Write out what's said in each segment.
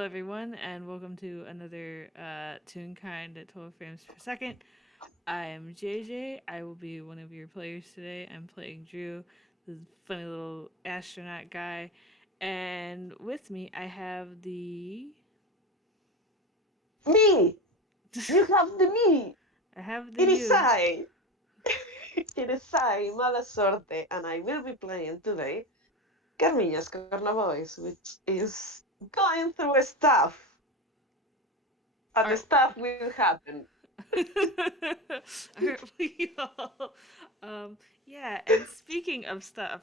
Hello, everyone, and welcome to another Toonkind at 12 frames per second. I am JayJay. I will be one of your players today. I'm playing Drew, this funny little astronaut guy. And with me, I have the. Me! You have the me! I have the It is you. I! It is I, Mala Sorte, and I will be playing today Carmiña's Corner Voice, which is going through stuff. And the Are. stuff will happen. Aren't we all? Yeah, and speaking of stuff,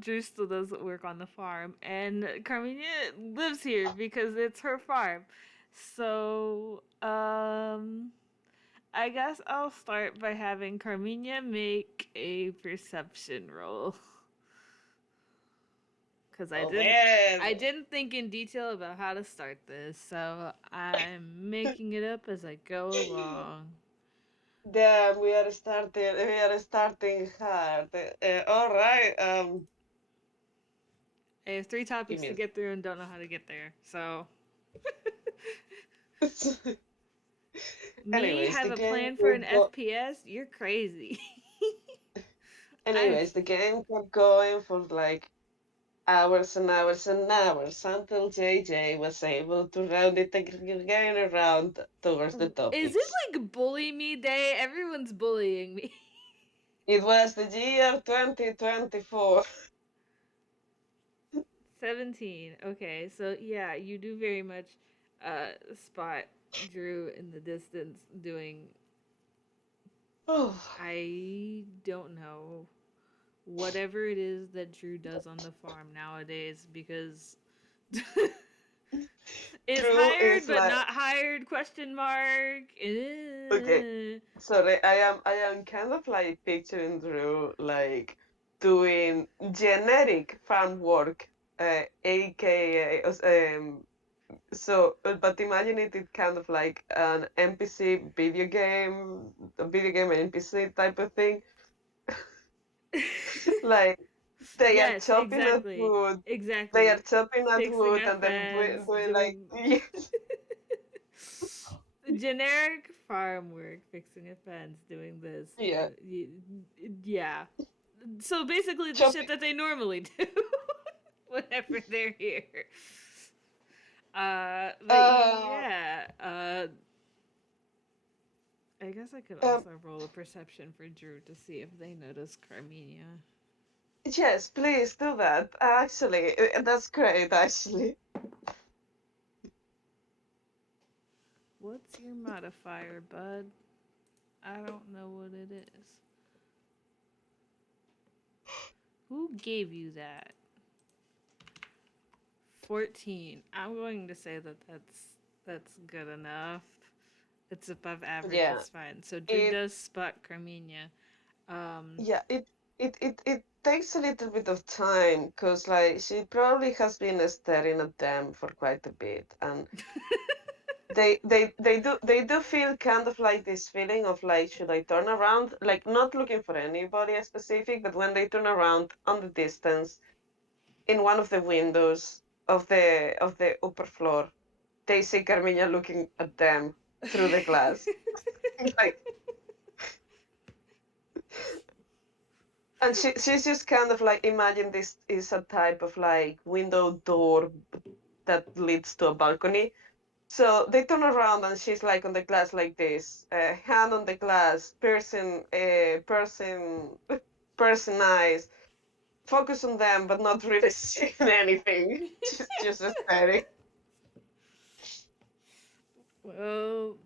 Drew still does work on the farm, and Carminia lives here because it's her farm. So, I guess I'll start by having Carminia make a perception roll. Because I Oh didn't, man! I didn't think in detail about how to start this, so I'm making it up as I go along. Damn, we are starting hard. Alright, I have three give topics me to get through and don't know how to get there. So, a... me Anyways, have the a game plan for an will go... FPS? You're crazy. I Anyways, the game kept going for like hours and hours and hours until JJ was able to round it again around towards the Is it topics. like bully me day? Everyone's bullying me. It was the year 2024. 17. Okay, so yeah, you do very much spot Drew in the distance doing Oh, I don't know whatever it is that Drew does on the farm nowadays because is Drew hired is but like, not hired question mark. okay, sorry, I am kind of like picturing Drew like doing generic farm work, aka but imagine it kind of like an NPC video game, a video game and NPC type of thing. Like they are Yes, chopping at exactly. wood, they are Exactly. chopping at Fixing wood a and then fence, doing like doing generic farm work, fixing a fence, doing this. yeah, Yeah. So basically the shit chopping. that they normally do whenever they're here. But Uh, yeah, I guess I could um, also roll a perception for Drew to see if they notice Carminia. yes, please do that. Actually, that's great. Actually, What's your modifier, bud? I don't know what it is. Who gave you that? 14. I'm going to say that that's good enough. It's above average. yeah. It's fine. So Drew It does spot Carminia. Um, yeah. It takes a little bit of time because like she probably has been staring at them for quite a bit, and they do feel kind of like this feeling of like, should I turn around, like not looking for anybody specific, but when they turn around on the distance in one of the windows of the upper floor, they see Carmiña looking at them through the glass. Like, and she's just kind of like, imagine this is a type of like window door that leads to a balcony. So they turn around and she's like on the glass like this, hand on the glass, person eyes, focus on them, but not really seeing anything. Just staring. well,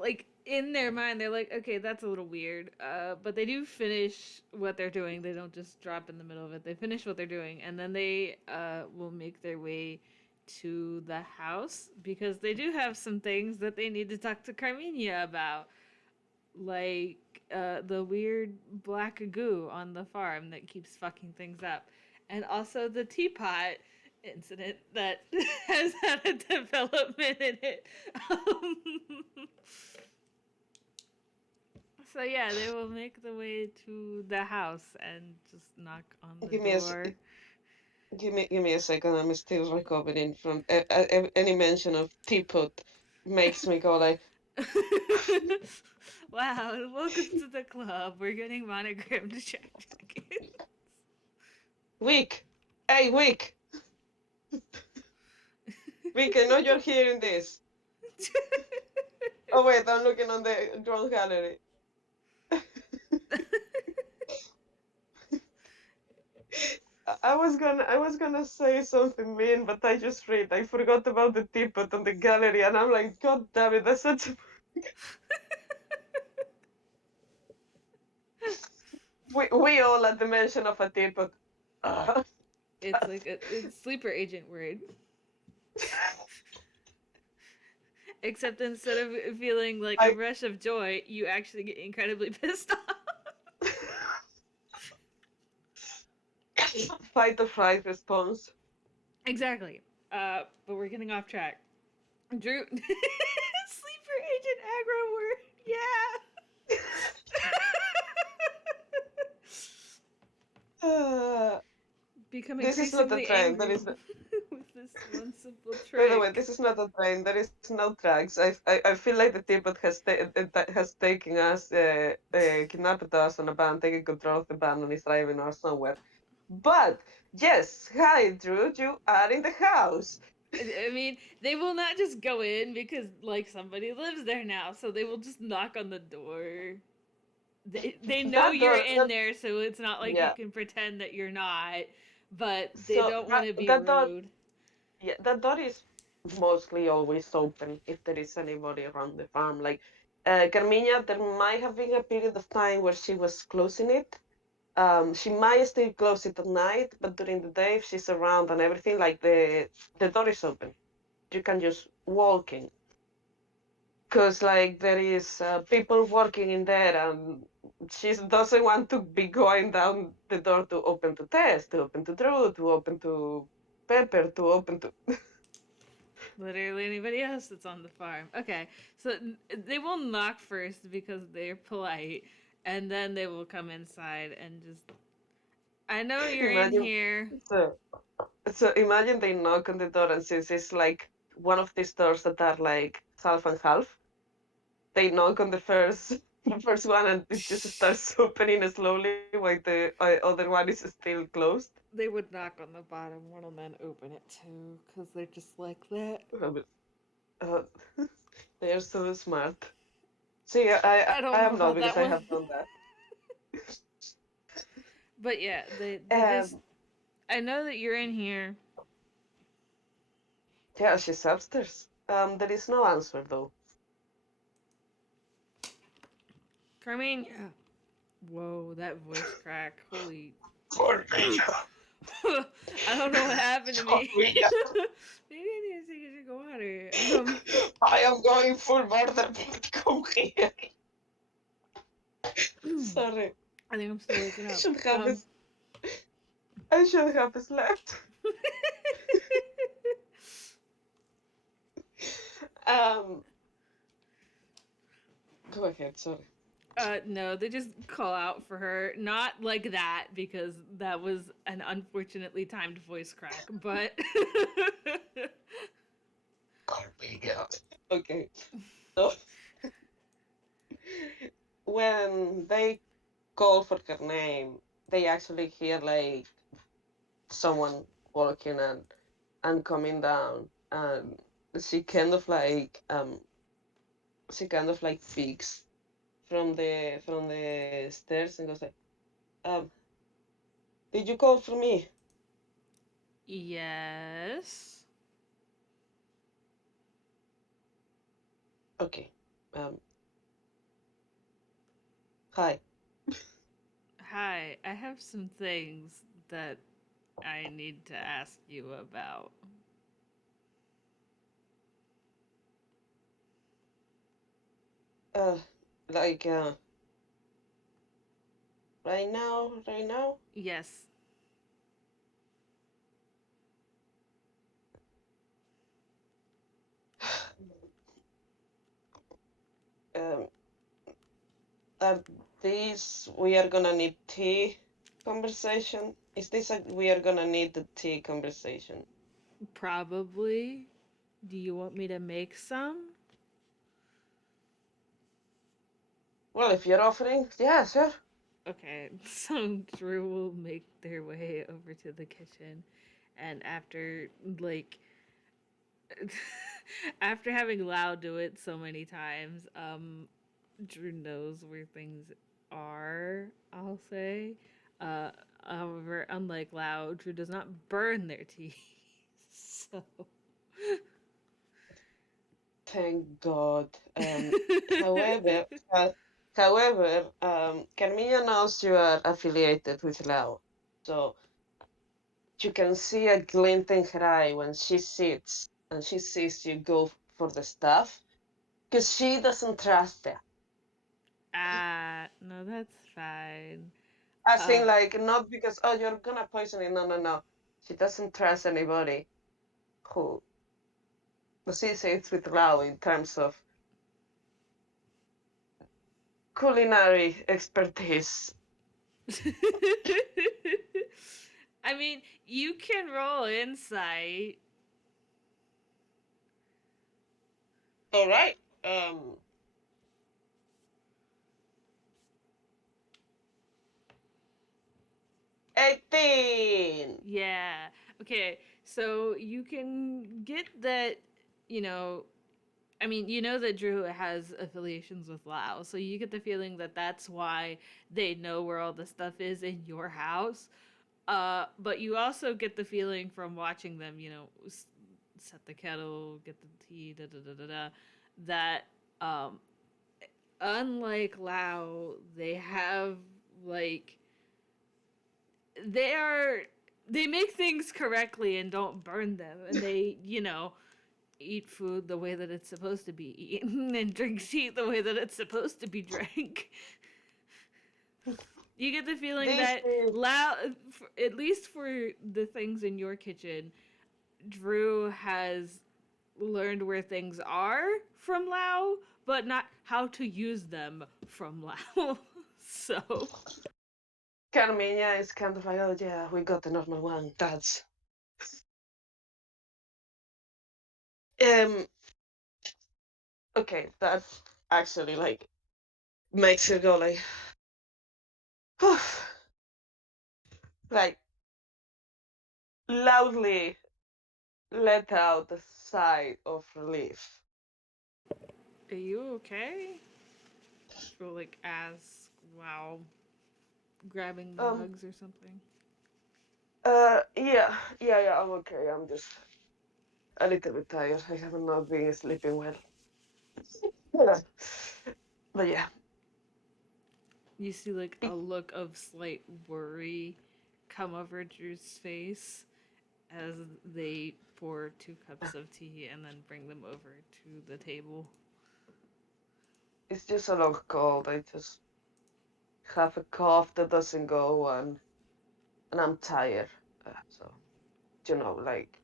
like in their mind, they're like, okay, that's a little weird. But they do finish what they're doing. They don't just drop in the middle of it. They finish what they're doing, and then they will make their way to the house because they do have some things that they need to talk to Carminia about, like the weird black goo on the farm that keeps fucking things up, and also the teapot incident that has had a development in it. Um, so yeah, they will make the way to the house and just knock on the Give me a door. Give me a second. I'm still recovering from any mention of teapot makes me go like, Wow, welcome to the club. We're getting monogrammed jackets. Wick, hey Wick, Wick. I know you're hearing this. Oh wait, I'm looking on the wrong gallery. I was gonna say something mean, but I just read. I forgot about the teapot on the gallery, and I'm like, God damn it, that's such. We all at the mention of a teapot. Uh, It's like it's sleeper agent word. Except instead of feeling like a I rush of joy, you actually get incredibly pissed off. fight or flight response. Exactly. But we're getting off track. Drew, sleeper agent aggro word. Yeah. Uh, Become this is not a increasingly train. That angry is. with this one simple By the way, trick. this is not a train. There is no tracks. I feel like the teapot has taken us, kidnapped us on a van, taken control of the van, and is driving us somewhere. But yes, hi Drew, you are in the house. I mean, they will not just go in because like somebody lives there now, so they will just knock on the door. They know That you're door, in that there, so it's not like you yeah. can pretend that you're not. But they So don't want that to be that door, rude. yeah, that door is mostly always open if there is anybody around the farm. Like, Carmiña, there might have been a period of time where she was closing it. She might still close it at night, but during the day, if she's around and everything, like the door is open. You can just walk in. Because like there is people working in there, and she doesn't want to be going down the door to open to Tess, to open to Drew, to open to Pepper, to open to. Literally anybody else that's on the farm. Okay, so they will knock first because they're polite, and then they will come inside and just. I know you're in Imagine. here. So, so imagine they knock on the door, and since it's like one of these doors that are like half and half, they knock on the first the first one, and it just starts opening slowly while the other one is still closed. They would knock on the bottom one and then open it too, because they're just like that. Uh, they are so smart. See, I I don't I know am not about because that I one. have done that. But yeah, they just. Um, I know that you're in here. yeah, she's upstairs. There is no answer though. Carmiña. Whoa, that voice crack. Holy. Carmiña, I don't know what happened to me. Carmiña, Maybe I need to take a drink of water. I am going full murder, but come here. Sorry, I think I'm still waking I up. should have I should have slept. Um, go ahead. Sorry. No, they just call out for her. Not like that, because that was an unfortunately timed voice crack, but. Carmiña, Okay. So when they call for her name, they actually hear like someone walking and coming down, and she kind of like she kind of like peeks from the stairs and goes like, um, did you call for me? Yes. Okay. Um, hi. Hi, I have some things that I need to ask you about. Uh, like right now, right now. Yes. Um, are these we are gonna need tea, conversation? Is this a we are gonna need the tea conversation? Probably. Do you want me to make some? Well, if you're offering, yeah, sure. Okay, so Drew will make their way over to the kitchen, and after like after having Lau do it so many times, Drew knows where things are. I'll say. Uh, However, unlike Lau, Drew does not burn their teeth. So. Thank God. However, Carmiña knows you are affiliated with Lao, so you can see a glint in her eye when she sits and she sees you go for the stuff, because she doesn't trust it. No, that's fine. As in, Uh, like, not because, oh, you're gonna poison it. No, no, no. She doesn't trust anybody who associates with Lao in terms of culinary expertise. I mean, you can roll insight. All right. 18. Yeah. Okay. So you can get that, you know, I mean, you know that Drew has affiliations with Lao, so you get the feeling that that's why they know where all the stuff is in your house. But you also get the feeling from watching them, set the kettle, get the tea, da da da da da, that um, unlike Lao, they have like they are they make things correctly and don't burn them, and they eat food the way that it's supposed to be eaten and drink tea the way that it's supposed to be drank. You get the feeling This that is Lao, at least for the things in your kitchen, Drew has learned where things are from Lao, but not how to use them from Lao. So, Carmiña is kind of like, oh yeah, we got the normal one. That's um okay. That actually like makes her go like, like loudly let out a sigh of relief. are you okay? Or like ask while grabbing the Um. mugs or something. Yeah. Yeah. Yeah. I'm okay. I'm just a little bit tired. I have not been sleeping well. Yeah. But yeah. You see like a look of slight worry come over Drew's face as they pour 2 cups of tea and then bring them over to the table. It's just a long cold. I just have a cough that doesn't go, and I'm tired. So like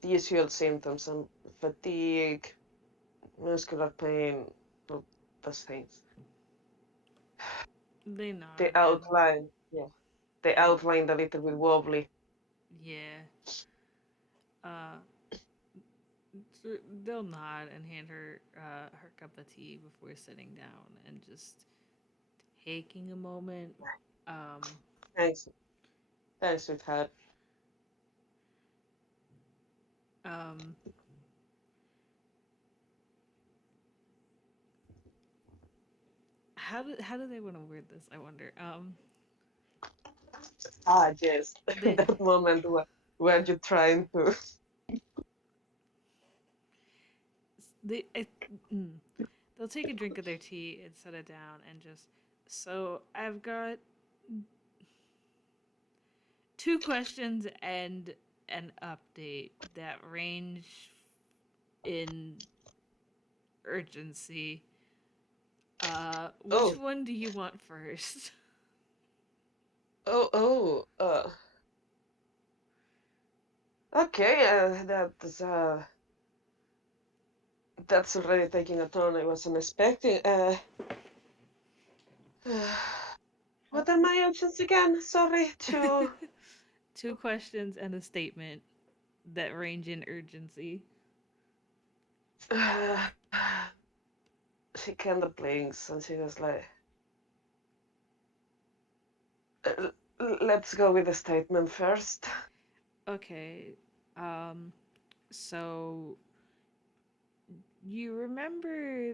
the usual symptoms and fatigue, muscular pain, all those things. They The nod and outline, yeah, the and outline a little bit wobbly. yeah. Uh, they'll nod and hand her her cup of tea before sitting down and just taking a moment. Um, Thanks, thanks, sweetheart. um, how do they want to word this? I wonder. Ah, yes, They that moment when you're trying to. they I, mm, they'll take a drink of their tea and set it down and just. So I've got 2 questions and an update that range in urgency. Which Oh, one do you want first? oh, oh. Okay. That's already taking a turn I wasn't expecting. What are my options again? Sorry to. 2 questions and a statement that range in urgency. She kind of blinks and she was like, let's go with the statement first. Okay. So you remember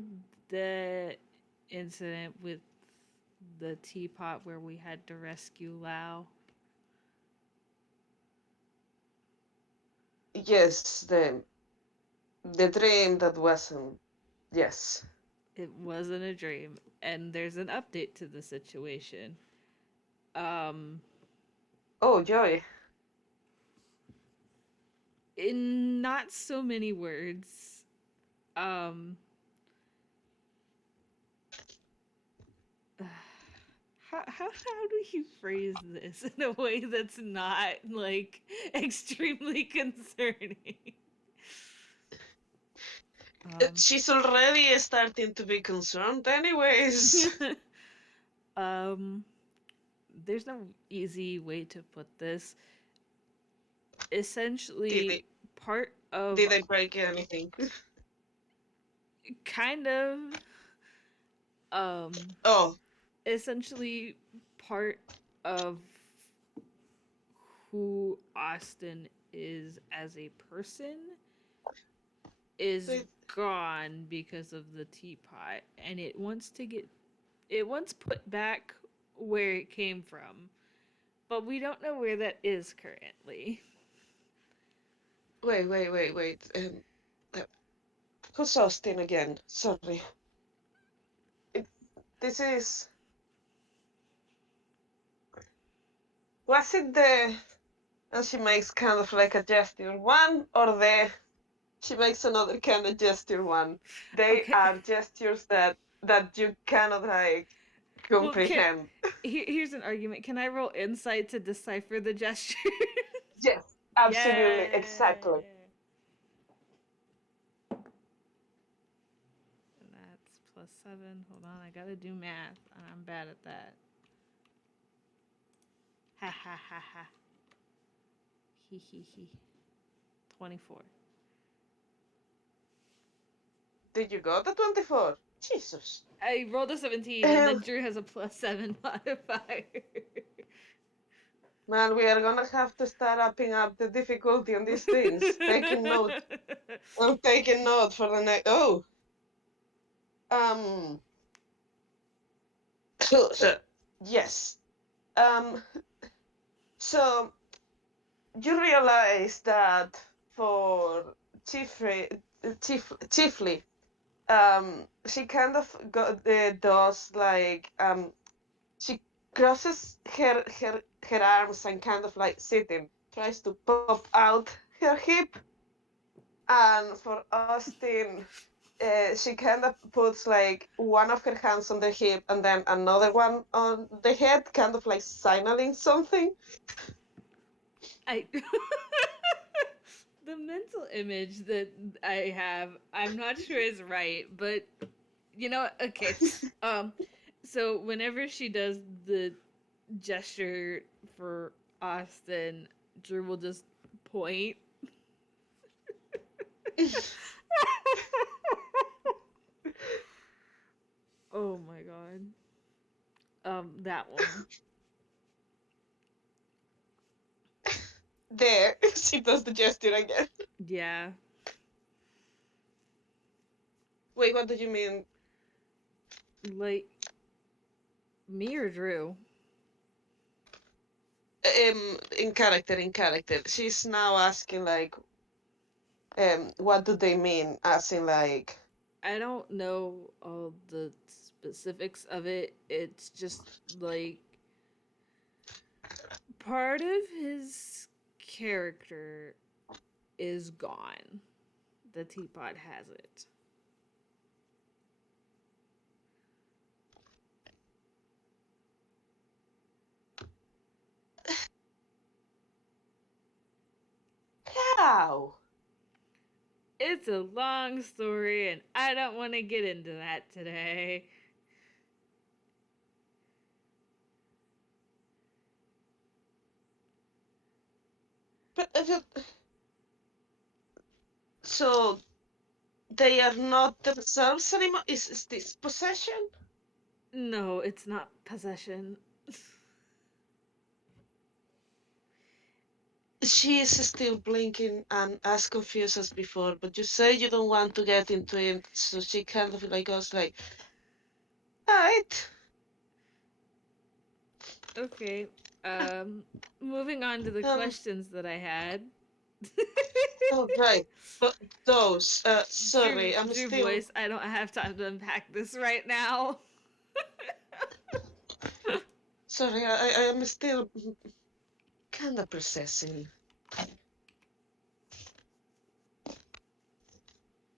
the incident with the teapot where we had to rescue Lao? Yes, the dream that wasn't. Yes. It wasn't a dream, and there's an update to the situation. Um, Oh, joy. in not so many words, um, how do you phrase this in a way that's not like extremely concerning? Um, She's already starting to be concerned, anyways. um, there's no easy way to put this. Did Essentially, they part of did they break anything? kind of um Oh, essentially part of who Austin is as a person is they, gone because of the teapot, and it wants put back where it came from, but we don't know where that is currently. wait. Uh, who's Austin again? Sorry. It, this is. Was it the. And she makes kind of like a gesture one, or the. She makes another kind of gesture one. They Okay. are gestures that you cannot like Well, comprehend. here's an argument. Can I roll insight to decipher the gesture? Yes, absolutely, Yeah. exactly. And that's +7. Hold on, I gotta do math. I'm bad at that. Ha ha ha ha. He he he. 24. Did you go to 24? Jesus. I rolled a 17, and then Drew has a +7 modifier. Man, we are gonna have to start upping up the difficulty on these things. Taking note. I'm taking note for the next. Oh, um. Yes. Um. So you realize that for Chiefly, she kind of does like she crosses her arms and kind of like sitting, tries to pop out her hip, and for Austin, she kind of puts like one of her hands on the hip and then another one on the head, kind of like signaling something. I the mental image that I have, I'm not sure is right, but you know, okay. Um, so whenever she does the gesture for Austin, Drew will just point. Oh my god. That one. There, she does the gesture again. Yeah. Wait, what do you mean? Like me or Drew? In character. She's now asking like, what do they mean? As in like, I don't know all the specifics of it. It's just like part of his character is gone. The teapot has it. how? It's a long story, and I don't want to get into that today. But so they are not themselves anymore. Is this possession? No, it's not possession. She is still blinking and as confused as before. But you say you don't want to get into it, so she kind of like goes like, "Alright." Okay. Moving on to the Um. questions that I had. Oh right. But those. Sorry. I'm Drew still. voice, I don't have time to unpack this right now. Sorry. I am still kind of processing.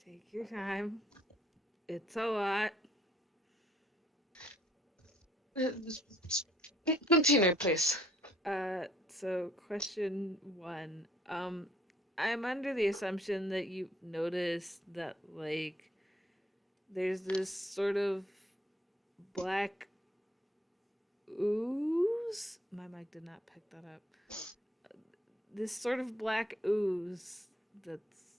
Take your time. It's a lot. Uh, Continue, please. So question one. I'm under the assumption that you noticed that like there's this sort of black ooze. My mic did not pick that up. This sort of black ooze that's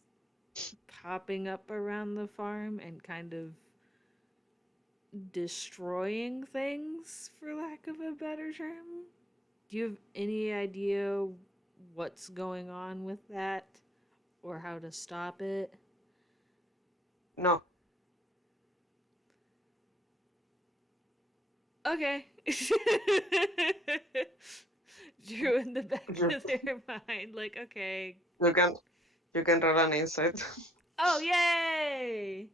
popping up around the farm and kind of destroying things, for lack of a better term. Do you have any idea what's going on with that or how to stop it? No. Okay. Drew in the back You, of their mind, like, okay. you can you can roll an insight. Oh, yay!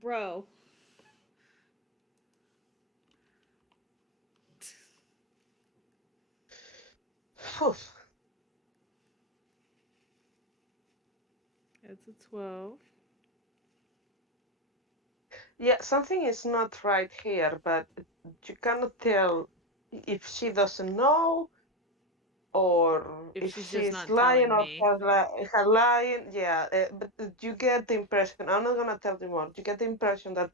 Bro. That's a 12. Yeah, something is not right here, but you cannot tell if she doesn't know or If if she's just she's not lying telling or me. her lying. Yeah, but you get the impression. I'm not gonna tell you more. You get the impression that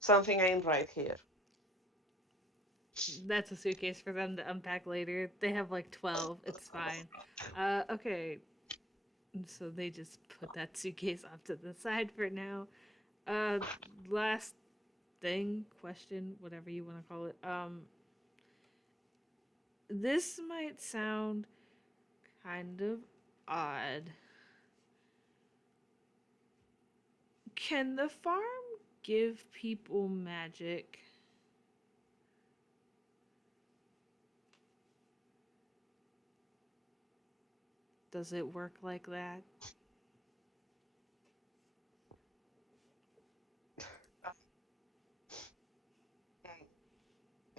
something ain't right here. That's a suitcase for them to unpack later. They have like 12. It's fine. Okay. So they just put that suitcase off to the side for now. Uh, last thing, question, whatever you want to call it. This might sound kind of odd. Can the farm give people magic? Does it work like that?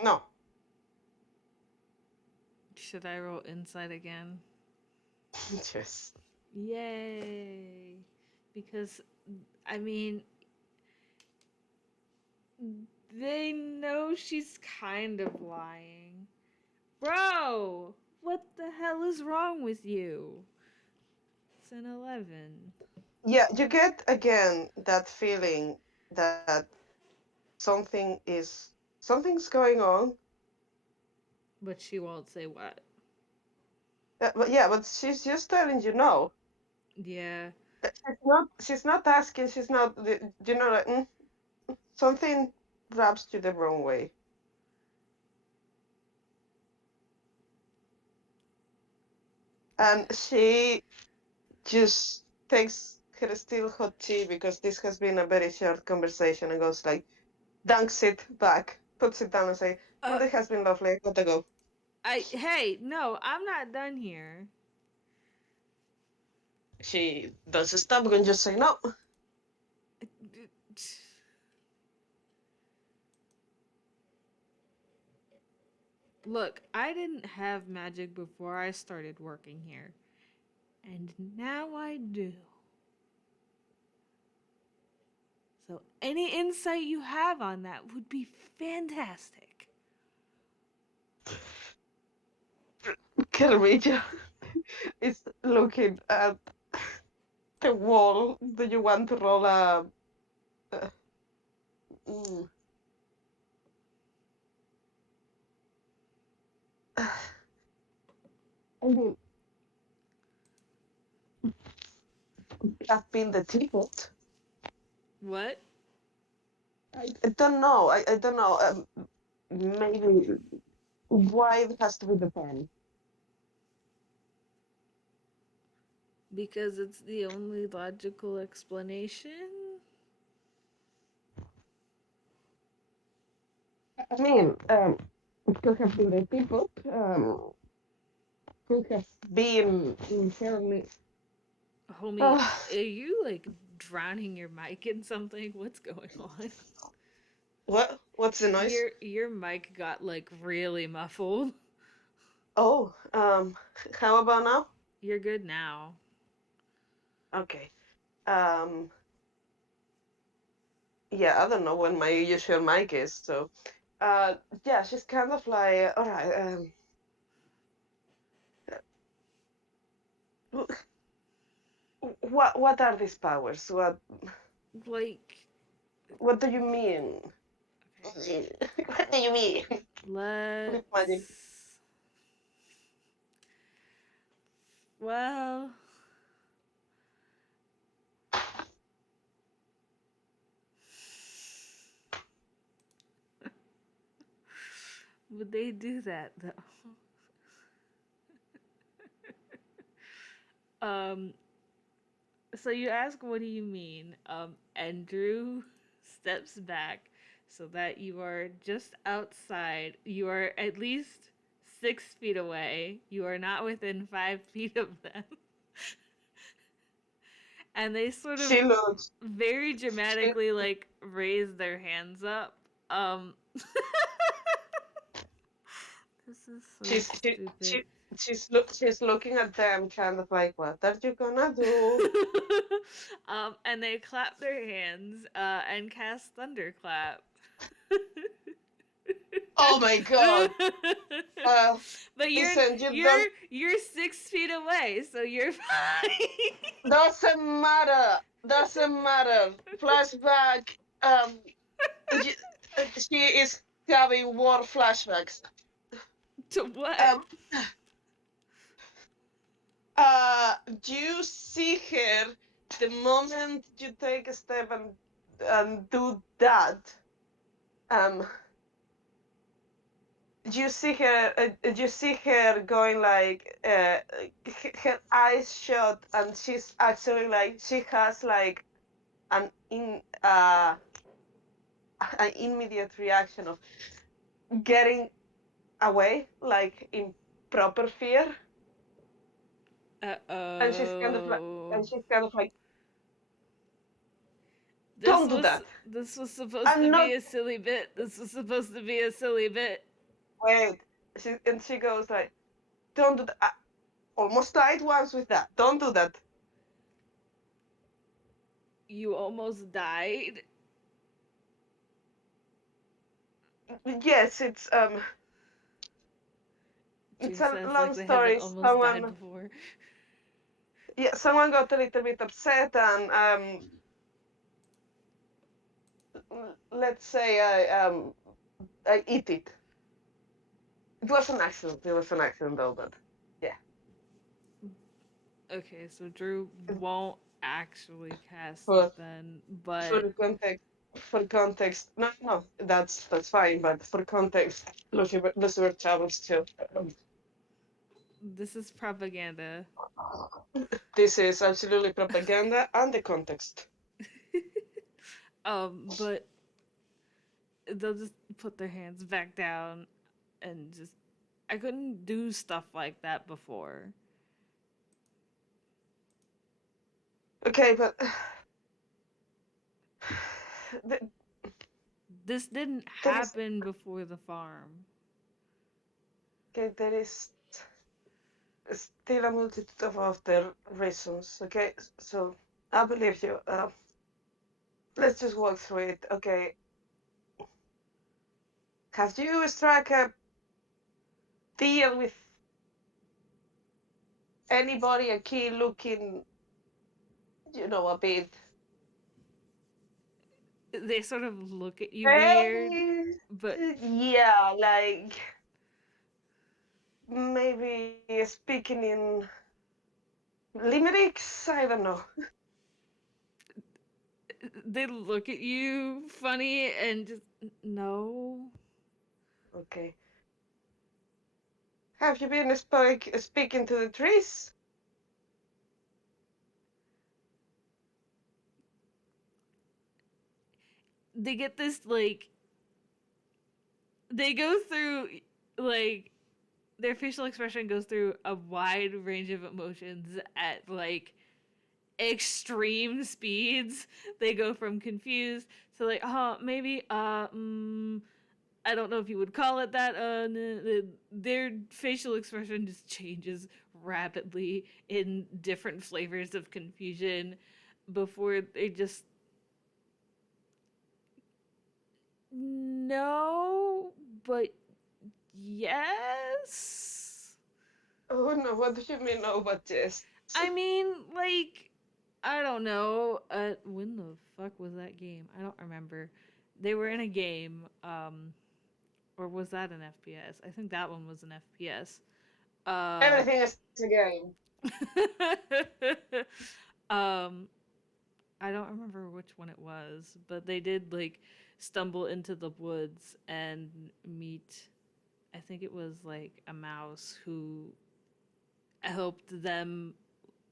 No. Should I roll insight again? Yes. Yay! Because, I mean, they know she's kind of lying. Bro! What the hell is wrong with you? It's an 11. Yeah, you get again that feeling that something's going on. But she won't say what. But yeah, but she's just telling you no. Yeah. She's not asking. She's not. Like something rubs you the wrong way. And she just takes her still hot tea because this has been a very short conversation and goes like, dunks it back, puts it down and say, well, Uh, it has been lovely. I gotta go. hey, no, I'm not done here. She doesn't stop and just say no. Look, I didn't have magic before I started working here. And now I do. So any insight you have on that would be fantastic. Carmiña is looking at the wall. Do you want to roll a mm, I mean, have been the teapot. What? I don't know. I don't know. Maybe why it has to be the pen. Because it's the only logical explanation? I mean, it could have been the teapot. Could have been inherently. Homie, are you like drowning your mic in something? What's going on? What? What's the noise? Your mic got like really muffled. Oh, how about now? You're good now. Okay. Um, yeah, I don't know when my usual mic is, so yeah, she's kind of like, all right, what are these powers? Like, What do you mean? okay, What do you mean? let's. With magic? Well, would they do that though? Um, so you ask, what do you mean? Andrew steps back so that you are just outside. You are at least 6 feet away. You are not within 5 feet of them. And they sort of She looks. very She, dramatically like raise their hands up. Um, this is so she's she, stupid. she she's looking at them, kind of like, what are you gonna do? And they clap their hands and cast thunderclap. Oh my god. Uh, But listen, you don't. you're 6 feet away, so you're fine. Doesn't matter. Doesn't matter. Flashback. y- she is having war flashbacks. To what? Um, uh, you see her the moment you take a step and do that. Um, you see her going like her eyes shut, and she's actually like she has like an in an immediate reaction of getting away, like in proper fear, Uh and she's kind of like, oh. don't do that. This was supposed to I'm be not. a silly bit. This was supposed to be a silly bit. Wait. She goes like, don't do that. I almost died once with that. Don't do that. You almost died. Yes, it's Jay a says like long they haven't story. almost died before. Someone got a little bit upset, and let's say I eat it. It was an accident. It was an accident, though. But yeah. Okay, so Drew won't actually cast it For then, for but the context, no, no, that's fine. But for context, Lucifer travels too. this is propaganda. This is absolutely propaganda and the context. But they'll just put their hands back down and just. I couldn't do stuff like that before. Okay, but th- This didn't there is happen before the farm. okay. There is still a multitude of other reasons. Okay, so I believe you. Let's just walk through it. Okay, have you struck a deal with anybody? A key looking, a bit. They sort of look at you weird, Hey, but yeah, like maybe speaking in limericks. I don't know. They look at you funny and just no. Okay. Have you been speaking to the trees? They get this like they go through like their facial expression goes through a wide range of emotions at like extreme speeds. They go from confused to like, oh, maybe, I don't know if you would call it that. Their facial expression just changes rapidly in different flavors of confusion before they just no, but yes. Oh no, what do you mean? Oh, but yes. I mean, like, I don't know. When the fuck was that game? I don't remember. They were in a game, or was that an FPS? I think that one was an FPS. Uh, Everything is a game. um, I don't remember which one it was, but they did like stumble into the woods and meet. I think it was like a mouse who helped them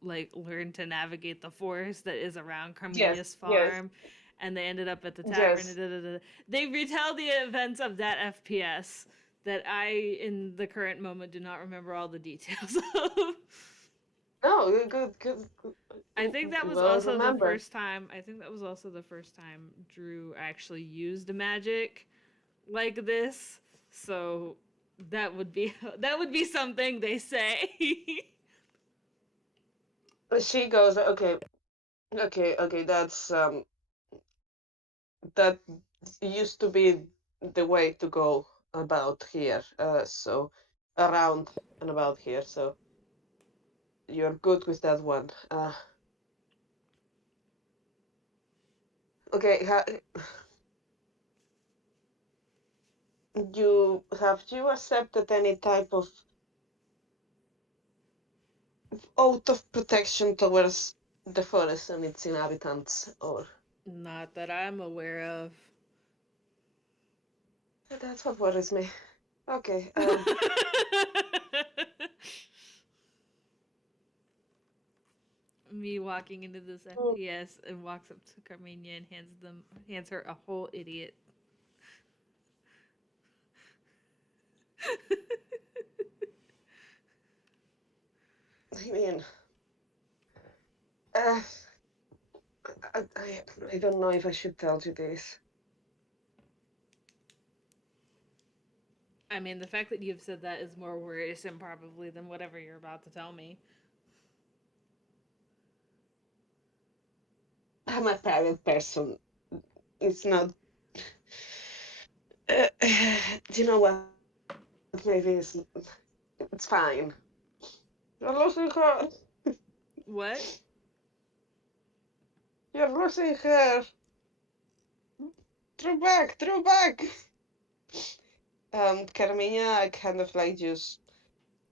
like learn to navigate the forest that is around Yes, Carmiña's yes, farm, and they ended up at the tavern. yes. They retell the events of that FPS that I, in the current moment, do not remember all the details of. No, good. I think that was Well also the remembered. first time. I think that was also the first time Drew actually used magic like this. So that would be something they say. She goes, okay. That used to be the way to go about here. So around and about here. So you're good with that one. Okay. You accepted any type of oath of protection towards the forest and its inhabitants, or Not that I'm aware of. that's what worries me. Okay. Me walking into this Mm, FPS and walks up to Carmiña and hands her a whole idiot. I mean, uh, I don't know if I should tell you this. I mean, the fact that you've said that is more worrisome probably than whatever you're about to tell me. I'm a private person. It's not. Do you know what? Maybe it's fine. You're losing her. What? You're losing her. Throw back. Carmina kind of like just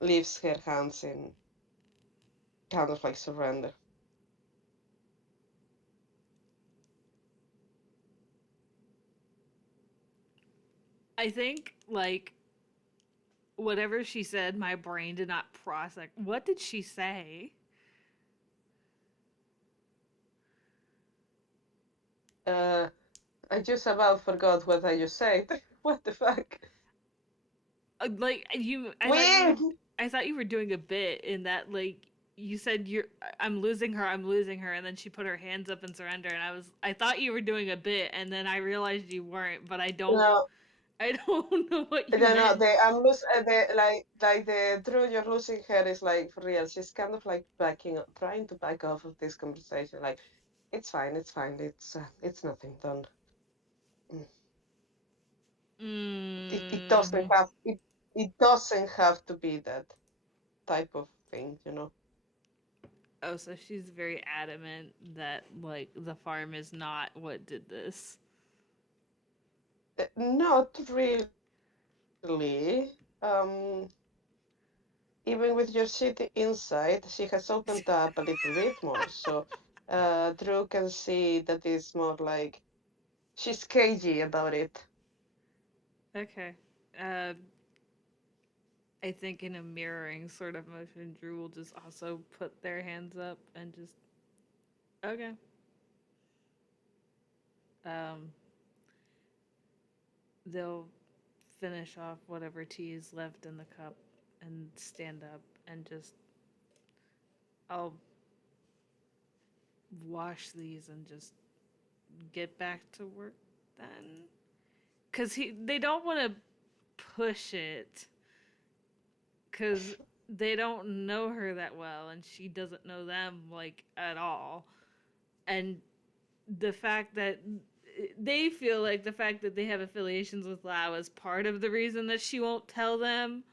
leaves her hands in kind of like surrender. I think, like, whatever she said, my brain did not process. What did she say? Uh, I just about forgot what I just said. What the fuck? Like you, Weird. I thought you were doing a bit in that, like you said, I'm losing her, I'm losing her, and then she put her hands up in surrender, and I thought you were doing a bit, and then I realized you weren't, but No, I don't know what you no. meant. The like the Drew, you're losing her is like for real. She's kind of like trying to back off of this conversation. Like, it's fine. It's nothing. Don't. Mm. It doesn't Mm. have it doesn't have to be that type of thing, you know. Oh, so she's very adamant that like the farm is not what did this. Not really. Um, even with your city inside, she has opened up a little bit more. So Drew can see that it's more like she's cagey about it. Okay. Uh, I think in a mirroring sort of motion, Drew will just also put their hands up and just okay. Um, they'll finish off whatever tea is left in the cup and stand up and just I'll wash these and just get back to work then. Cause they don't want to push it, cause they don't know her that well, and she doesn't know them like at all. And the fact that they feel like the fact that they have affiliations with Lao is part of the reason that she won't tell them.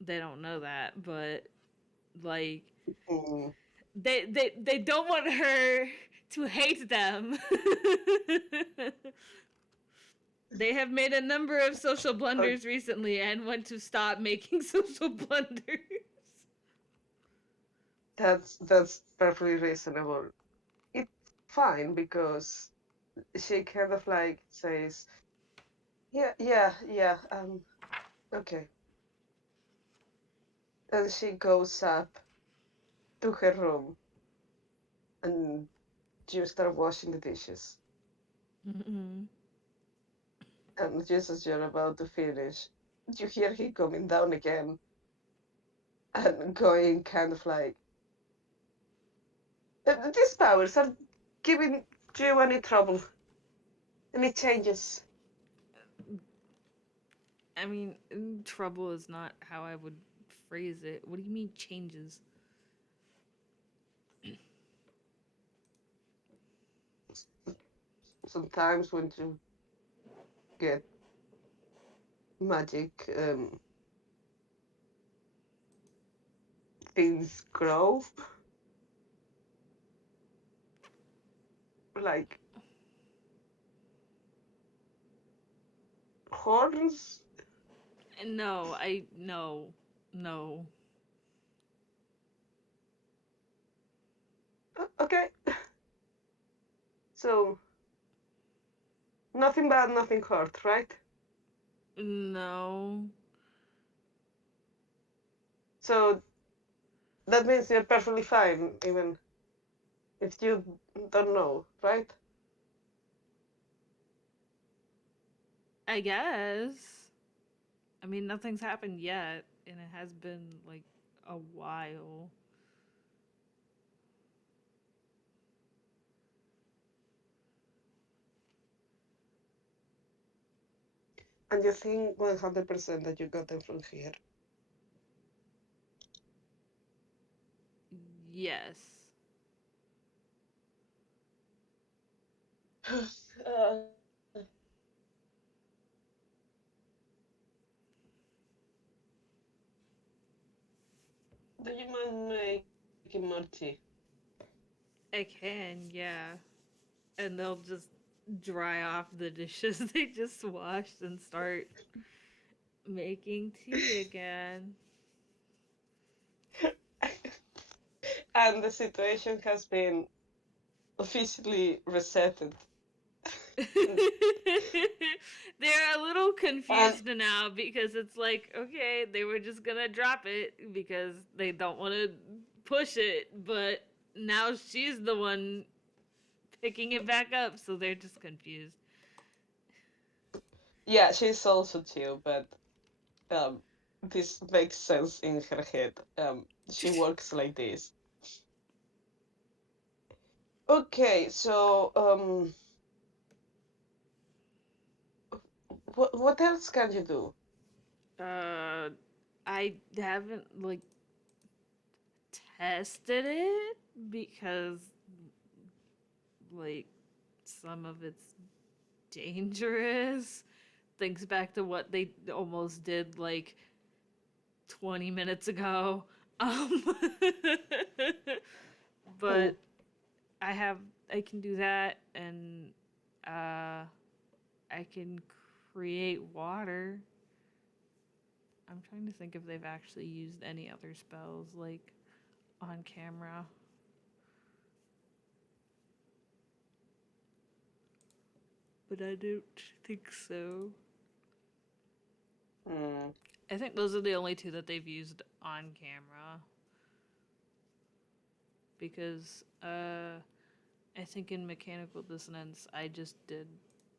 They don't know that, but like Mm. they don't want her to hate them. They have made a number of social blunders recently and want to stop making social blunders. That's perfectly reasonable. It's fine because she kind of like says, yeah, okay. And she goes up to her room and you start washing the dishes. Mm-mm. And just as you're about to finish, you hear him coming down again and going kind of like, these powers are giving you any trouble, any changes. I mean, trouble is not how I would phrase it. What do you mean changes? Sometimes when you get magic, things grow, like horns. No, no. Okay, so nothing bad, nothing hurt, right? No. So that means you're perfectly fine, even if you don't know, right? I guess. I mean, nothing's happened yet, and it has been like a while. And you think 100% that you got them from here. Yes. uh, do you mind making more tea? I can, yeah. And they'll just dry off the dishes they just washed and start making tea again. And the situation has been officially resetted. They're a little And confused now because it's like, okay, they were just gonna drop it because they don't want to push it, but now she's the one picking it back up, so they're just confused. yeah, she's also chill, but um, this makes sense in her head. She works like this. Okay, so what else can you do? Uh, I haven't like tested it because like some of it's dangerous. Thinks back to what they almost did like 20 minutes ago. Um, Hmm. but I have I can do that and uh I can create water. I'm trying to think if they've actually used any other spells, like, on camera. But I don't think so. Hmm. I think those are the only two that they've used on camera. Because, I think in Mechanical Dissonance, I just did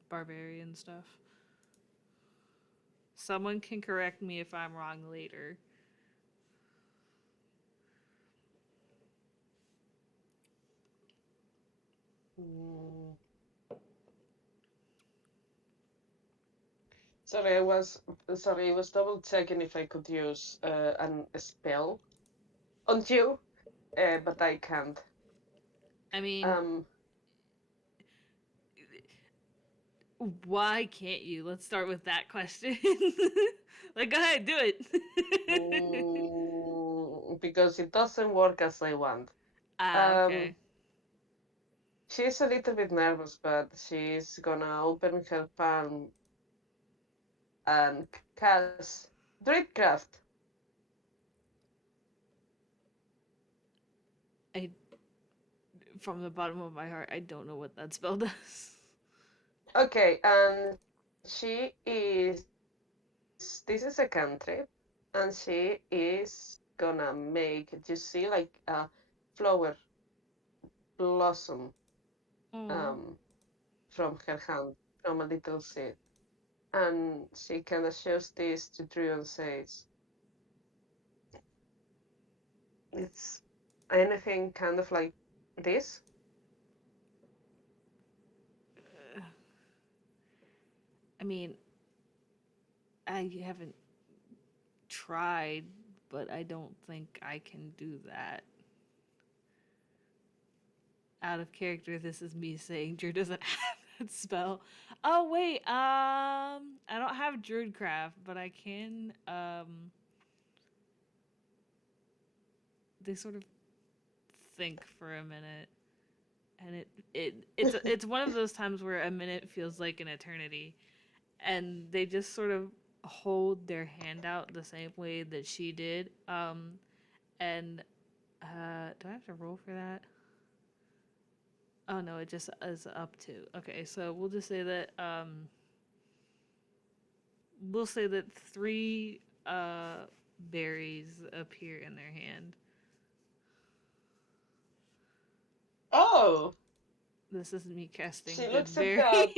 barbarian stuff. Someone can correct me if I'm wrong later. Mm. Sorry, I was double checking if I could use a spell on you, but I can't. I mean, Um, why can't you? Let's start with that question. Like, go ahead, do it. because it doesn't work as I want. Ah, Um, okay. she's a little bit nervous, but she's gonna open her palm and cast Druidcraft. I, from the bottom of my heart, I don't know what that spell does. Okay, and she is. This is a cantrip, and she is gonna make. You see, like a flower blossom Oh. um from her hand, from a little seed, and she kind of shows this to Drew and says, "It's anything kind of like this." I mean, I haven't tried, but I don't think I can do that. Out of character, this is me saying Drew doesn't have that spell. Oh wait, I don't have Druidcraft, but I can they sort of think for a minute. And it's one of those times where a minute feels like an eternity. And they just sort of hold their hand out the same way that she did. And do I have to roll for that? Oh no, it just is up to. Okay, so we'll say that three berries appear in their hand. Oh, This is me casting she good looks at berry. that.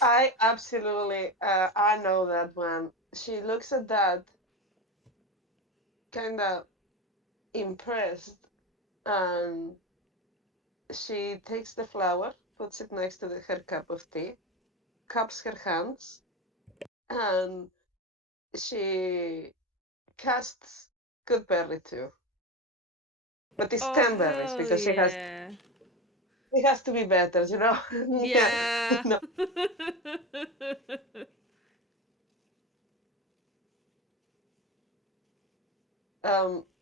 I absolutely, I know that one. She looks at that, kind of impressed, and she takes the flower, puts it next to her cup of tea, cups her hands, and she casts good berry too. But it's Oh 10 berries hell because yeah. it has to be better, Yeah, Yeah. no.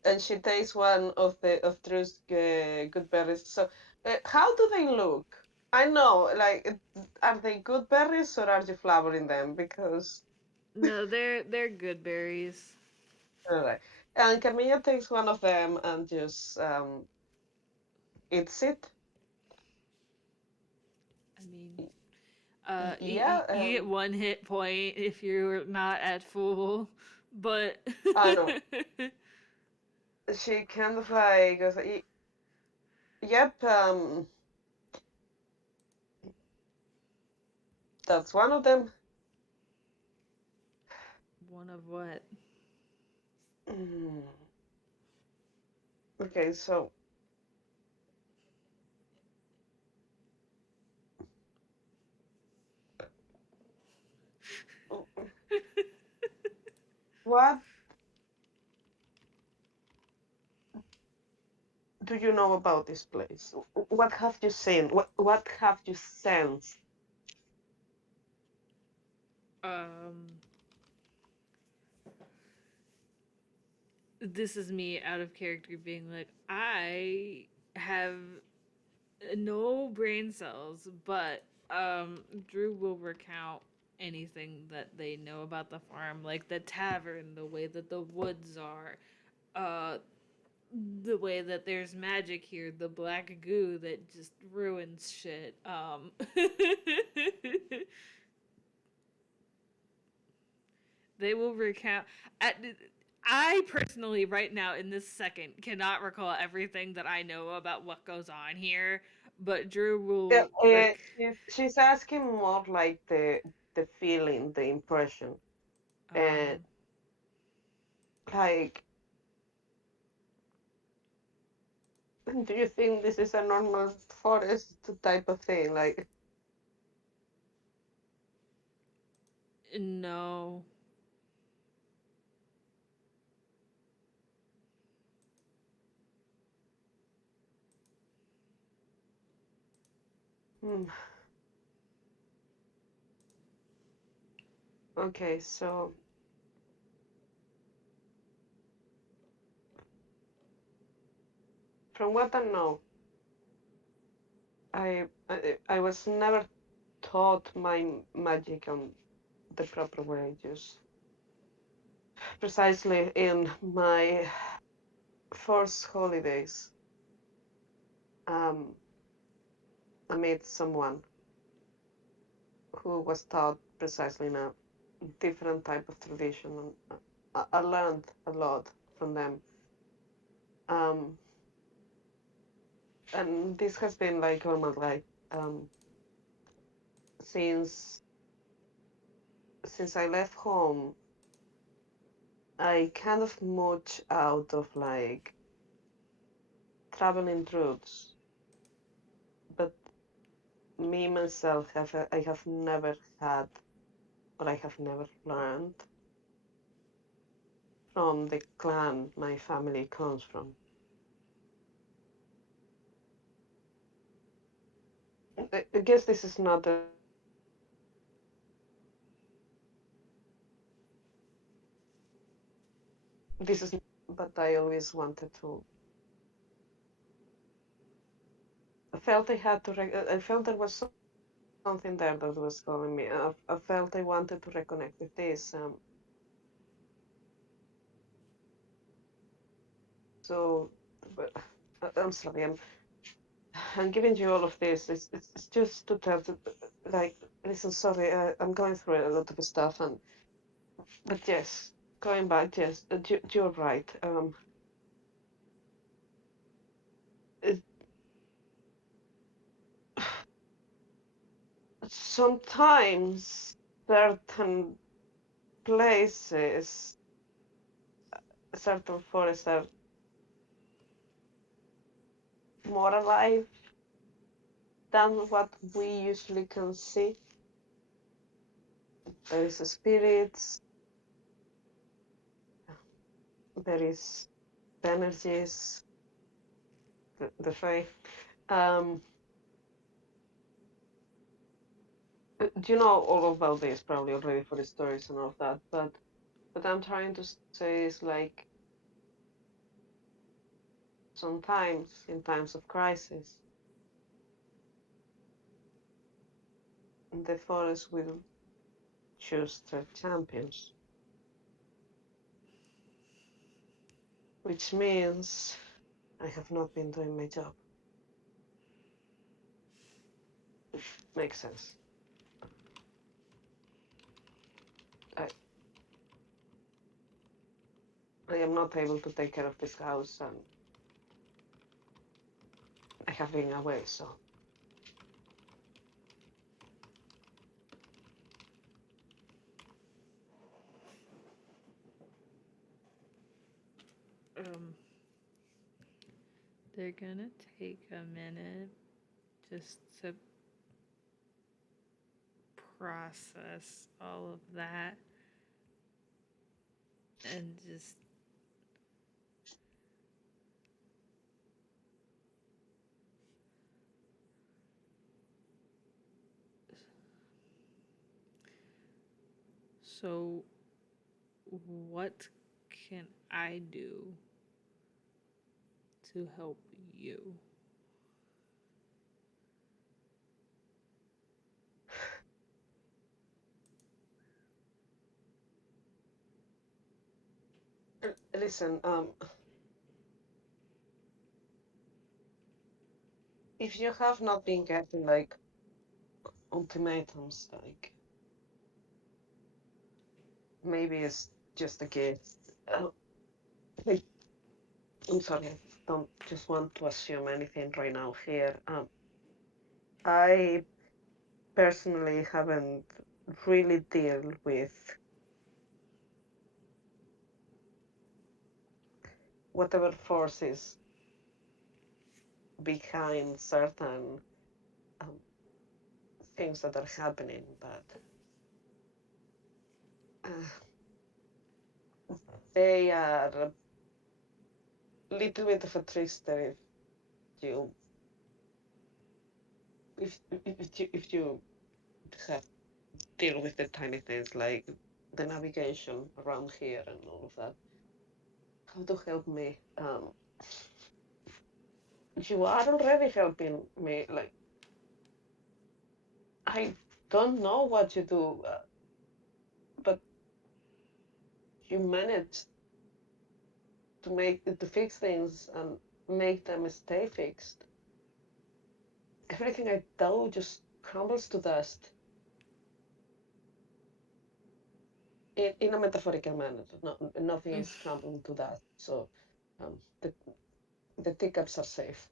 And she takes one of Drew's good berries. So, how do they look? I know, like, are they good berries or are you flowering them? Because, No, they're good berries. all right. And Carmiña takes one of them and just eats it. I mean, Yeah, you get one hit point if you're not at full, but I know. She kind of like goes, yep, that's one of them. one of what? Mm. Okay, so what do you know about this place? What have you seen? What have you sensed? Um, this is me out of character being like, I have no brain cells, but Drew will recount anything that they know about the farm, like the tavern, the way that the woods are, uh, the way that there's magic here, the black goo that just ruins shit. They will recount. I personally, right now in this second, cannot recall everything that I know about what goes on here, but Drew Yeah, will she's asking more like the feeling, the impression, and um like, do you think this is a normal forest type of thing? Like, no. hmm, okay, so from what I know, I was never taught my magic on the proper way, just precisely in my first holidays. Um, I met someone who was taught precisely in a different type of tradition, and I learned a lot from them. Um, and this has been like all my life, um, since I left home. I kind of moved out of like traveling routes, but me myself I have never had, or I have never learned from the clan my family comes from. I guess this is not a, this is, but I always wanted to. I felt I had to. I felt there was something there that was calling me. I felt I wanted to reconnect with this. So, but I'm sorry. I'm giving you all of this. It's just to tell to, like, listen. Sorry, I'm going through a lot of stuff, and but yes, going back. Yes, you're right. It, sometimes certain places, certain forests are more alive than what we usually can see. There is spirits, there is energies, the faith. Um, do you know all about this probably already for the stories and all of that? But what I'm trying to say is like sometimes in times of crisis, the forest will choose their champions, which means I have not been doing my job. Makes sense. I, I am not able to take care of this house, and I have been away, so. um they're gonna take a minute just to process all of that and just so what can I do to help you? listen, if you have not been getting like ultimatums, like maybe it's just a kid. Like, I'm sorry, I don't just want to assume anything right now here. I personally haven't really dealt with whatever forces behind certain um, things that are happening, but they are a little bit of a trickster you if you have deal with the tiny things like the navigation around here and all of that. How to help me? You are already helping me. Like I don't know what you do, but you manage to fix things and make them stay fixed. Everything I do just crumbles to dust. In a metaphorical manner, nothing is crumbling to dust. So the teacups are safe.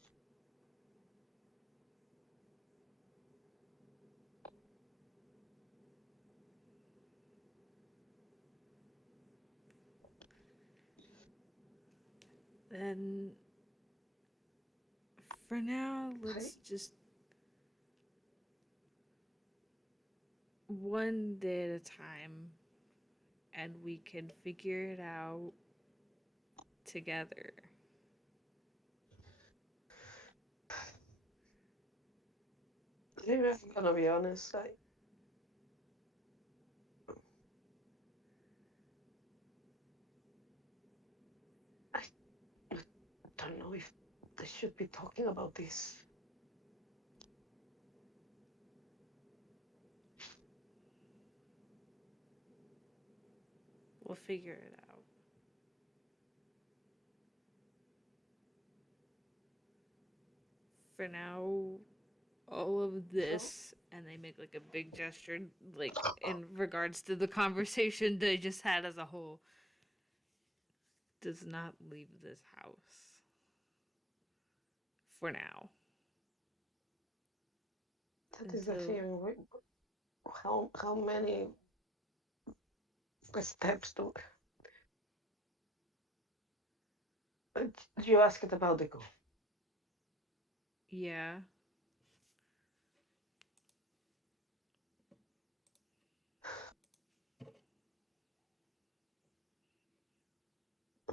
Then for now, Hi. let's just one day at a time, and we can figure it out together. Maybe I'm gonna be honest. I don't know if I should be talking about this. We'll figure it out. For now, all of So, this, and they make like a big gesture, like in regards to the conversation they just had as a whole, does not leave this house. For now. that is the Until. thing. How many steps do you asked about the goal? Yeah.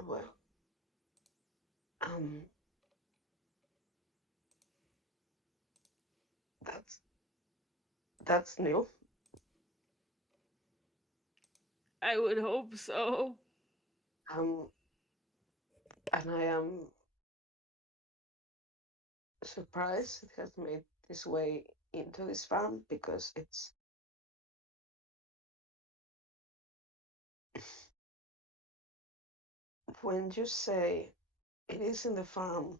Well, um, that's that's new. I would hope so. Um, and I am surprised it has made this way into this farm because it's when you say it is in the farm,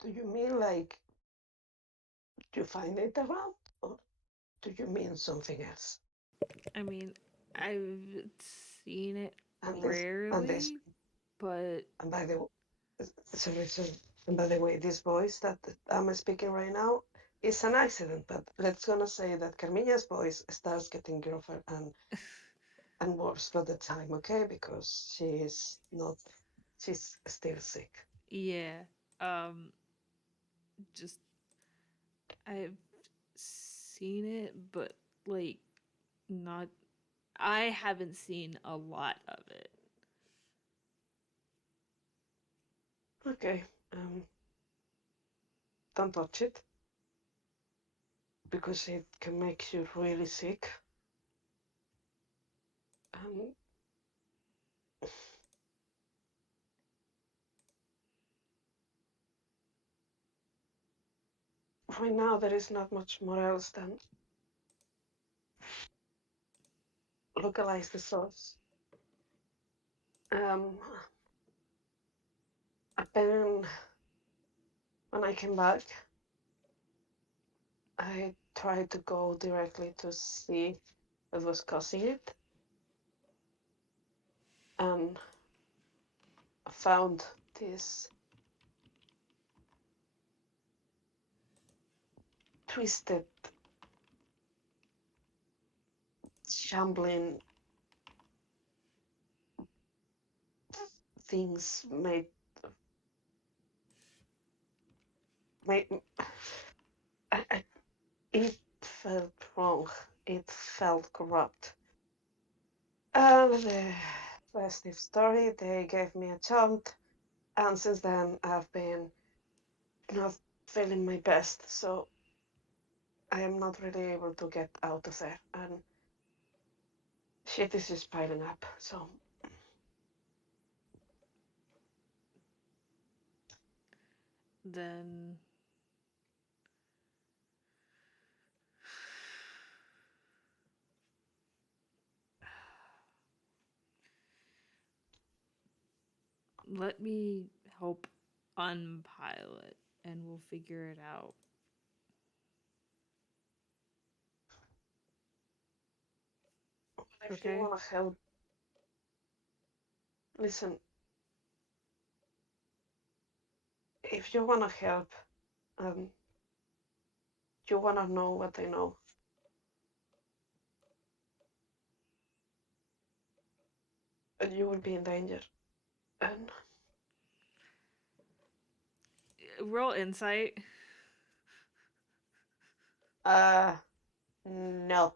do you mean like you find it around, or do you mean something else? I mean, I've seen it And this rarely, but and by the sorry, and by the way, this voice that I'm speaking right now is an accident. But let's gonna say that Carmiña's voice starts getting gruffer and worse for the time, okay? Because she's still sick. yeah. Um, just I've seen it, but like not. I haven't seen a lot of it. Okay, don't touch it because it can make you really sick. Um, right now there is not much more else than localize the source. And when I came back, I tried to go directly to see what was causing it, and I found this twisted, shambling things made it felt wrong. It felt corrupt. The festive story, they gave me a job, and since then I've been not feeling my best, so I am not really able to get out of there, and shit is just piling up. So Then let me help unpile it and we'll figure it out. if you Okay? want to help, listen. If you want to help, um, you want to know what I know, you will be in danger. And Roll insight. no.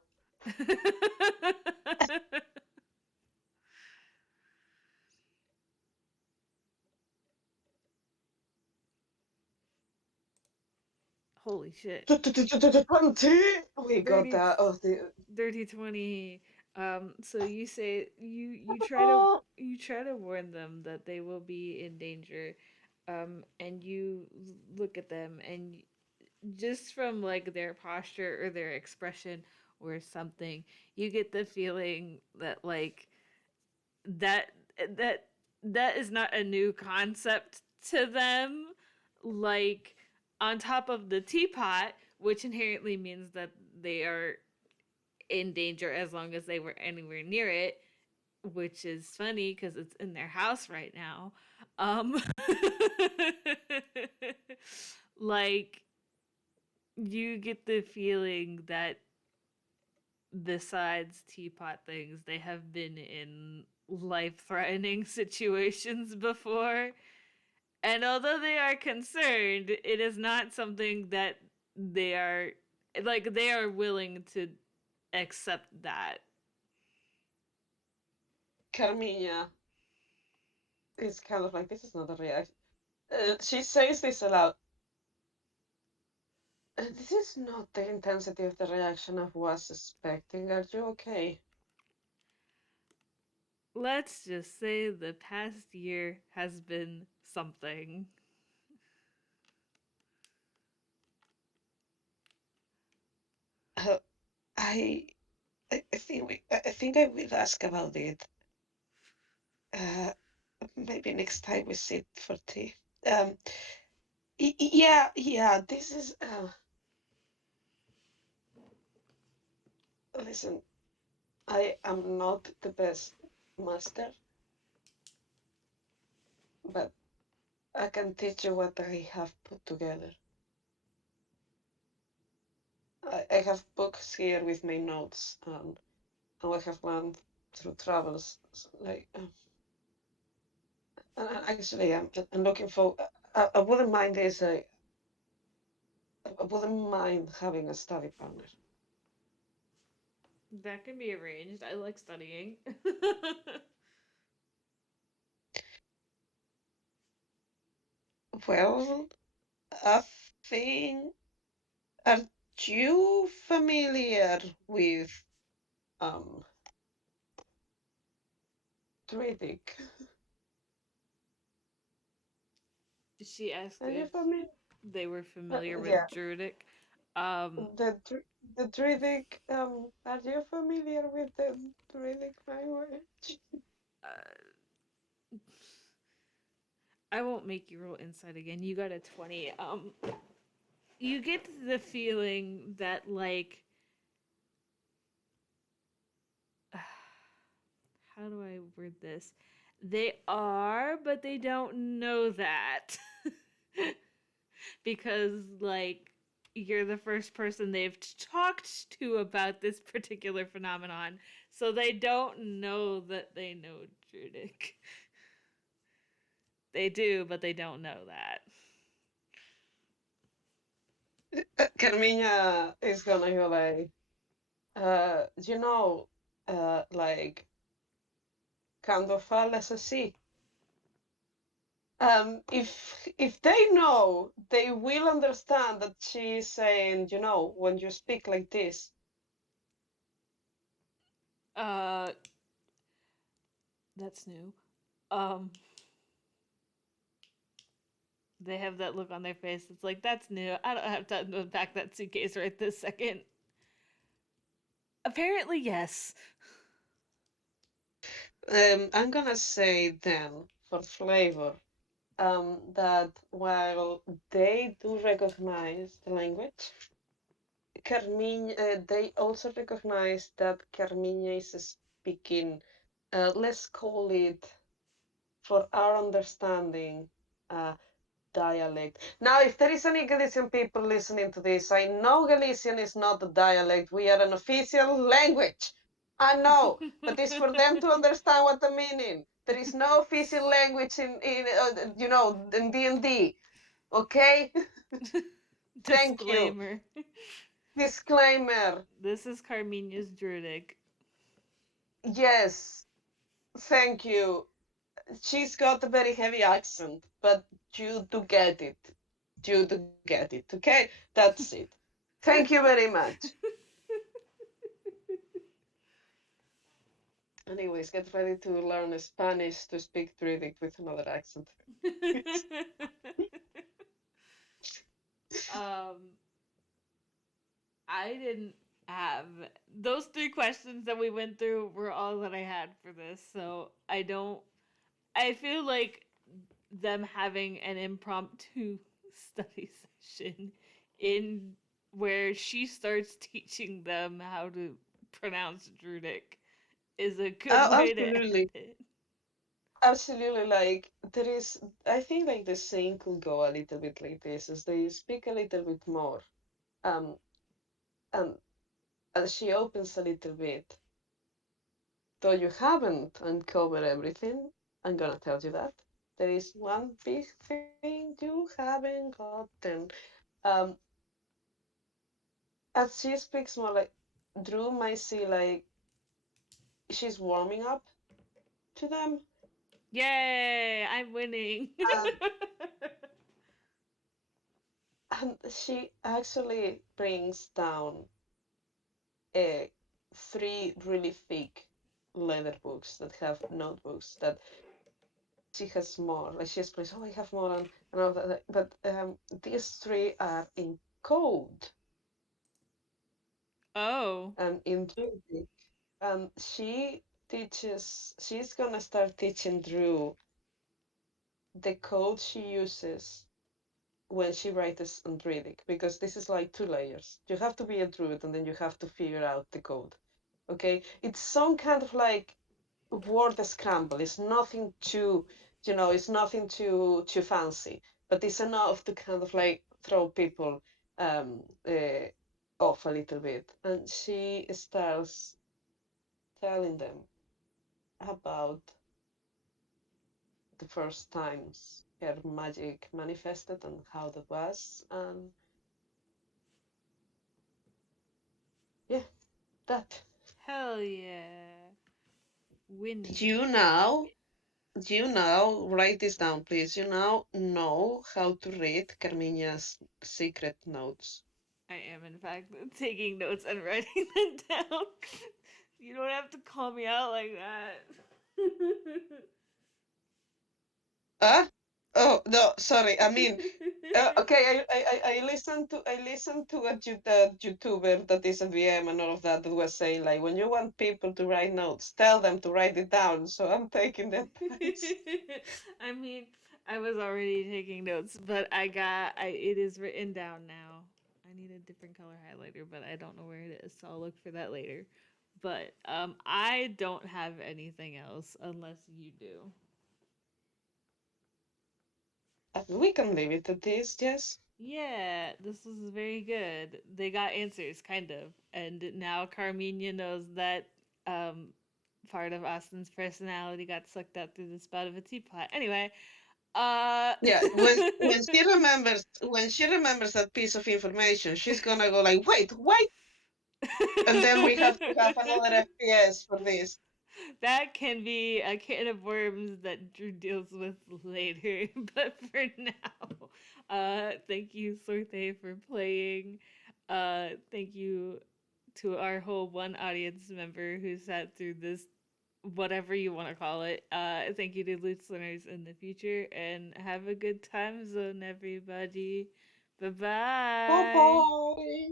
Holy shit. 20. We got Dirty that. Oh, the dirty 20. So you say you try to warn them that they will be in danger. And you look at them and just from like their posture or their expression or something, you get the feeling that like that that that is not a new concept to them. Like on top of the teapot, which inherently means that they are in danger as long as they were anywhere near it, which is funny because it's in their house right now. Um, like you get the feeling that besides teapot things, they have been in life-threatening situations before. And although they are concerned, it is not something that they are like they are willing to accept that. Carmiña is kind of like, this is not a reaction. She says this aloud. This is not the intensity of the reaction I was expecting. Are you okay? Let's just say the past year has been something. Uh, I, I think I will ask about it. Uh, Maybe next time we sit for tea. Um, yeah. This is. Listen, I am not the best master, but I can teach you what I have put together. I have books here with my notes and how I have learned through travels. Like, and actually, I'm looking for. I wouldn't mind this. I wouldn't mind having a study partner. That can be arranged. I like studying. Well, I think. Are you familiar with um Druidic? She asked Are you if familiar? they were familiar with Yeah, Druidic. Um, the The Druidic, are you familiar with the Druidic language? Uh, I won't make you roll insight again. You got a 20. You get the feeling that like how do I word this? They are, but they don't know that. Because like you're the first person they've talked to about this particular phenomenon, so they don't know that they know Druidic. They do, but they don't know that. Carmiña is gonna go like, you know, like, quando falas así. If they know, they will understand that she's saying, when you speak like this. Uh, that's new. Um, they have that look on their face. It's like that's new. I don't have time to unpack that suitcase right this second. Apparently, yes. I'm gonna say then, for flavor, that while they do recognize the language, they also recognize that Carmiña is speaking, let's call it, for our understanding, uh, dialect. Now, if there is any Galician people listening to this, I know Galician is not a dialect. We are an official language. I know, but it's for them to understand what the meaning. There is no official language in D&D. Okay? Thank you. Disclaimer. Disclaimer. This is Carmiña's Druidic. Yes, thank you. She's got a very heavy accent, but you do get it. You do get it. Okay? That's it. Thank you very much. Anyways, get ready to learn Spanish to speak Druidic with another accent. um, I didn't have those three questions that we went through were all that I had for this. So I don't. I feel like them having an impromptu study session in where she starts teaching them how to pronounce Druidic is a good Oh, way to end absolutely. it. Absolutely. Like, there is, I think, like, the scene could go a little bit like this as they speak a little bit more. Um, and as she opens a little bit, though you haven't uncovered everything, I'm gonna tell you that. There is one big thing you haven't gotten. Um, as she speaks more, like, Drew might see, like, she's warming up to them. Yay! I'm winning. And, and she actually brings down three really thick leather books that have notebooks that she has more. Like, she explains, oh, I have more, and all that. But these three are in code Oh. and in Druidic. And she's gonna start teaching Drew the code she uses when she writes on Druidic, because this is like two layers. You have to be a druid and then you have to figure out the code. Okay? It's some kind of like word scramble. It's nothing too, it's nothing too fancy, but it's enough to kind of like throw people um, uh, off a little bit. And she starts telling them about the first times her magic manifested and how that was, and yeah, that. Hell yeah. Winning. You now, you now write this down, please. You now know how to read Carmiña's secret notes. I am, in fact, taking notes and writing them down. You don't have to call me out like that. Ah? Oh no, sorry. I mean, okay. I listened to a YouTuber that is a VM and all of that was saying like when you want people to write notes, tell them to write it down. So I'm taking the advice. I mean, I was already taking notes, but it is written down now. I need a different color highlighter, but I don't know where it is, so I'll look for that later. But I don't have anything else unless you do. We can leave it at this. Yes. Yeah, this was very good. They got answers, kind of. And now Carmiña knows that um, part of Austin's personality got sucked out through the spout of a teapot. Anyway, uh. Yeah. When she remembers that piece of information, she's gonna go like, wait, why? And then we have to have another FPS for this. That can be a can of worms that Drew deals with later. But for now, thank you, Sorte, for playing. Thank you to our whole one audience member who sat through this, whatever you want to call it. Thank you to listeners in the future, and have a good time zone, everybody. Bye Bye bye. bye.